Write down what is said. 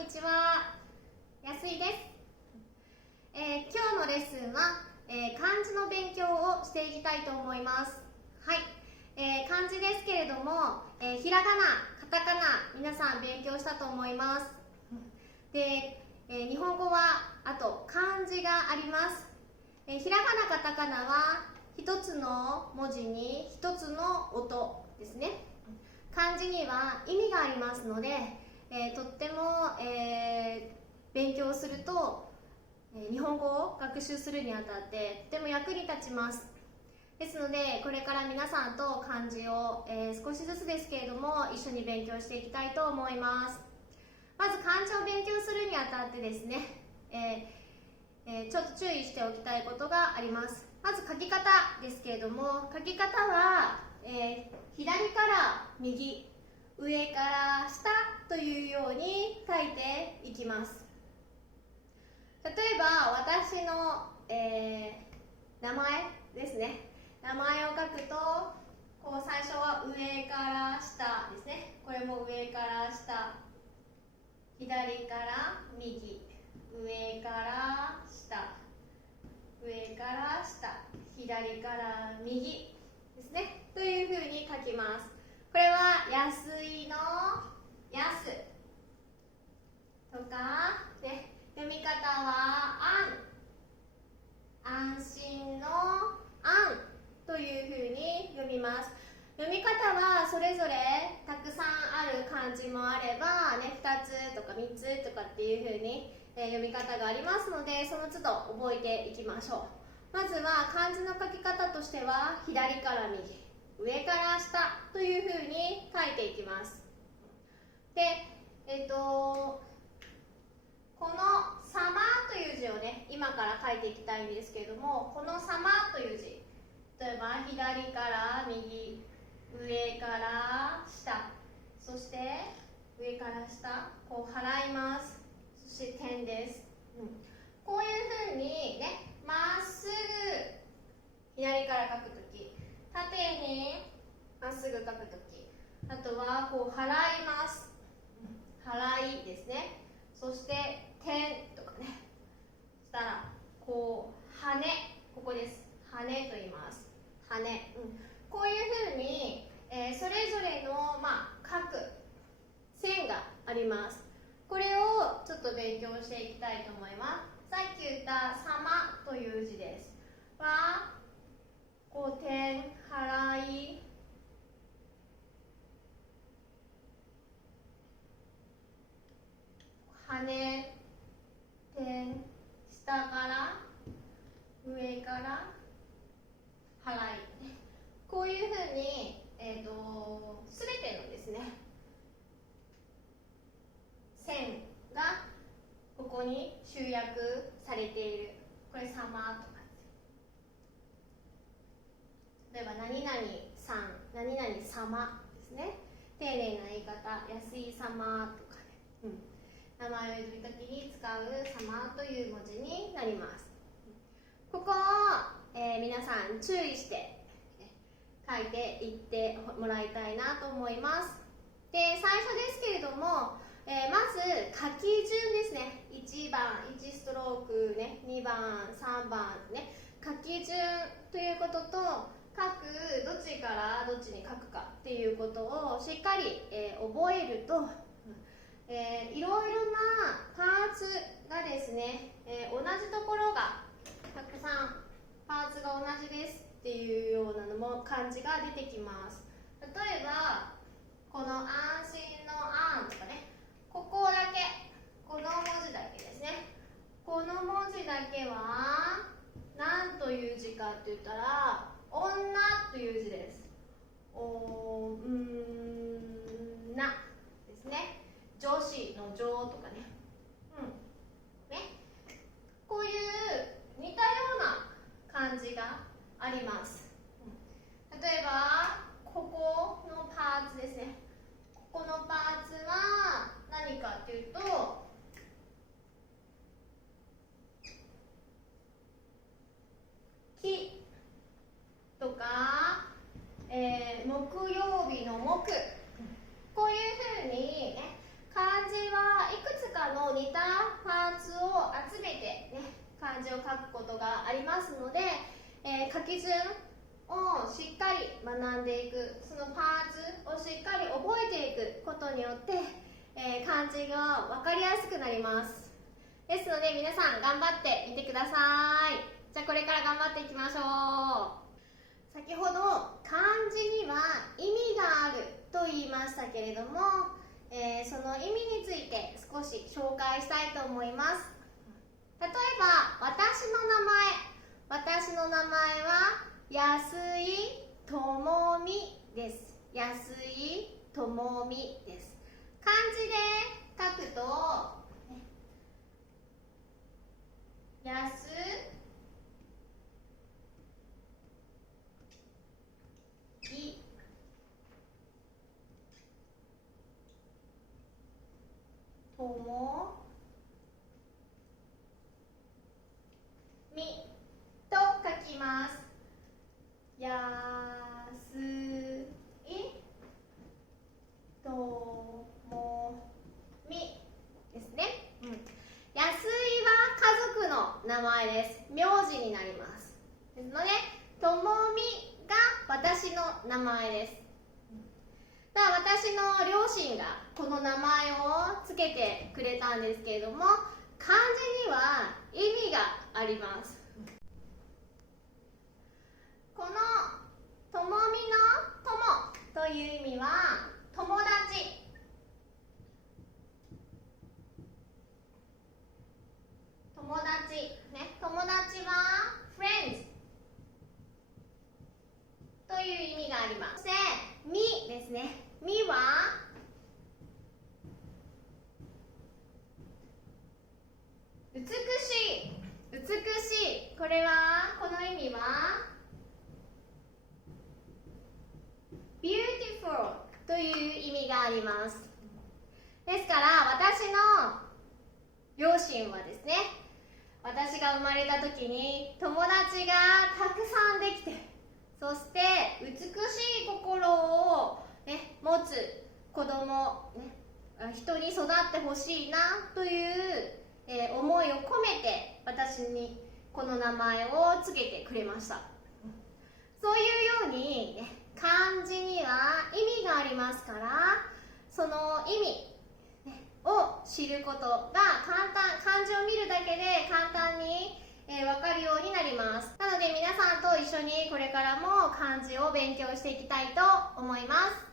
にちは。安井です。今日のレッスンは、漢字の勉強をしていきたいと思います。はい、漢字ですけれども、ひらがな、カタカナ、皆さん勉強したと思います。で、日本語はあと漢字があります。ひらがな、カタカナは一つの文字に一つの音ですね。漢字には意味がありますので、とっても、勉強すると、日本語を学習するにあたってとても役に立ちます。ですので、これから皆さんと漢字を、少しずつですけれども一緒に勉強していきたいと思います。まず漢字を勉強するにあたってですね、ちょっと注意しておきたいことがあります。まず書き方ですけれども、書き方は、左から右、上から下というように書いていきます。例えば私の、名前ですね。名前を書くとこう最初は上から下ですね。これも上から下、左から右、上から下、上から下、左から右ですね、というふうに書きます。これは安井の安とか、ね、読み方は安心の安というふうに読みます。読み方はそれぞれたくさんある漢字もあれば、ね、2つとか3つとかっていうふうに、読み方がありますので、その都度覚えていきましょう。まずは漢字の書き方としては左から右、上から下というふうに書いていきます。で、この様という字をね、今から書いていきたいんですけれども、この様という字、例えば左から右、上から下、そして上から下、こう払います。そして点です。こういうふうにね、まっすぐ左から書くとき、縦にまっすぐ書くとき、あとはこう払います。払いですね。そして点とかね。そしたらこう羽、ここです。羽と言います。羽。こういうふうに、それぞれの、書く線があります。これをちょっと勉強していきたいと思います。さっき言った様という字です。はこう点、払い、羽、点、下から上から払い、こういうふうに、すべてのですね線がここに集約されている。これ様とか、例えば何々さん、何々様ですね。丁寧な言い方、安井様とかね、名前を呼ぶときに使う様という文字になります。ここを、皆さん注意して書いていってもらいたいなと思います。で、最初ですけれども、まず書き順ですね。1番、1ストローク、ね、2番、3番、ね、書き順ということと、書くどっちからどっちに書くかっていうことをしっかり、覚えると、いろいろなパーツがですね、同じところがたくさんパーツが同じですっていうようなのも漢字が出てきます。例えばこの安心の安とかね、ここだけ、この文字だけですね。この文字だけは何という字かって言ったら女という字です。おんなですね。女子の女とかね。こういう似たような漢字があります。例えばここのパーツですね。ここのパーツは何かっていうと、木とか、木曜日の木、こういうふうに、ね、漢字はいくつかの漢字を書くことがありますので、書き順をしっかり学んでいく、そのパーツをしっかり覚えていくことによって、漢字が分かりやすくなります。ですので皆さん頑張ってみてください。じゃあこれから頑張っていきましょう。先ほど漢字には意味があると言いましたけれども、その意味について少し紹介したいと思います。例えば私の名前は安井智美です。安井智美です。漢字で書くと安い智美と書きます。安い智美ですね。安井は家族の名前です。名字になります。ですので、智美が私の名前です。だから私の両親がこの名前をつけてくれたんですけれども、漢字には意味があります。この智美の友という意味は友達。友達は friends という意味があります。そして美ですね。美は美しい。これはこの意味は beautiful という意味があります。ですから私の両親はですね、私が生まれた時に友達がたくさんできて、そして美しい心を、持つ子供、人に育ってほしいなという、思いを込めて私にこの名前をつけてくれました。そういうように、漢字には意味がありますから、その意味を知ることが漢字を見るだけで簡単に分かるようになります。なので皆さんと一緒にこれからも漢字を勉強していきたいと思います。